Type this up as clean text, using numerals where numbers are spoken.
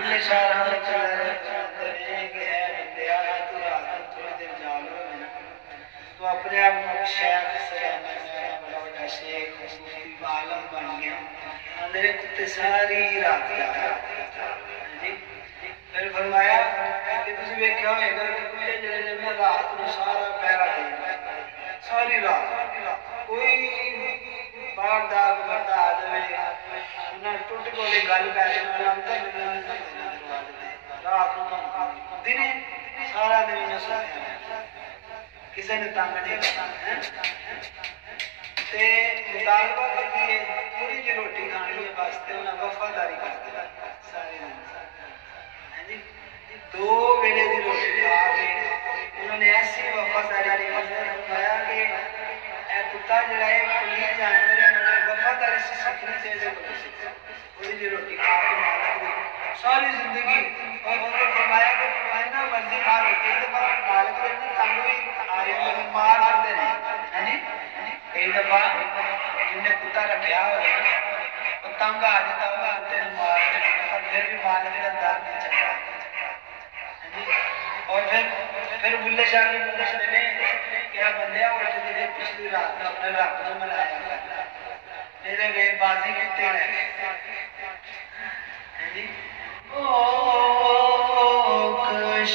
बुल्ले शाह रहमतुल्लाह अलैह कि है बंदिया तू रात को थोड़ी देर जाग लो है ना तो अपने आप शेख से बड़ा बड़ा शेख सूफी आलम बन गया अंदर कुत्ते सारी रात जागा जी फिर फरमाया कि तुझे वेख्या होगा कि कुत्ते जड़े ने रात को सारा पहरा दे सारी रात कोई बाहर दाग बता आ जाए उन्हें टुट गोली गल पैसे रात को दिने सारा दिन उन्हें सोया किसी ने तंग नहीं करना मुतालबा की थोड़ी जी रोटी खानी है वास्ते उन्हें वफादारी करते सारे दिन है जी दो वेले की रोटी खा के उन्होंने ऐसी वफादारी करवाया कि कुत्ता जरा पुलिस जानवर है मगर वफादारी से सीखनी चाहिए थोड़ी जी रोटी खा के मालिक सारी जिंदगी और फरमाया कि ना मर्जी मार होती है तो मालिक तंग भी आ रहे मार करते हैं है नी कई दफा जिन्हें कुत्ता रखा हो तंग आ जाता होगा कुत्ते मार और फिर भी मालिक का दर्द नहीं चलता और फिर बुल्ले शाह ने पूछते ने क्या बंदे उठ के पिछली रात में अपने रब को मनाया मेरे वे बाजी कितने हैं जी ओ कश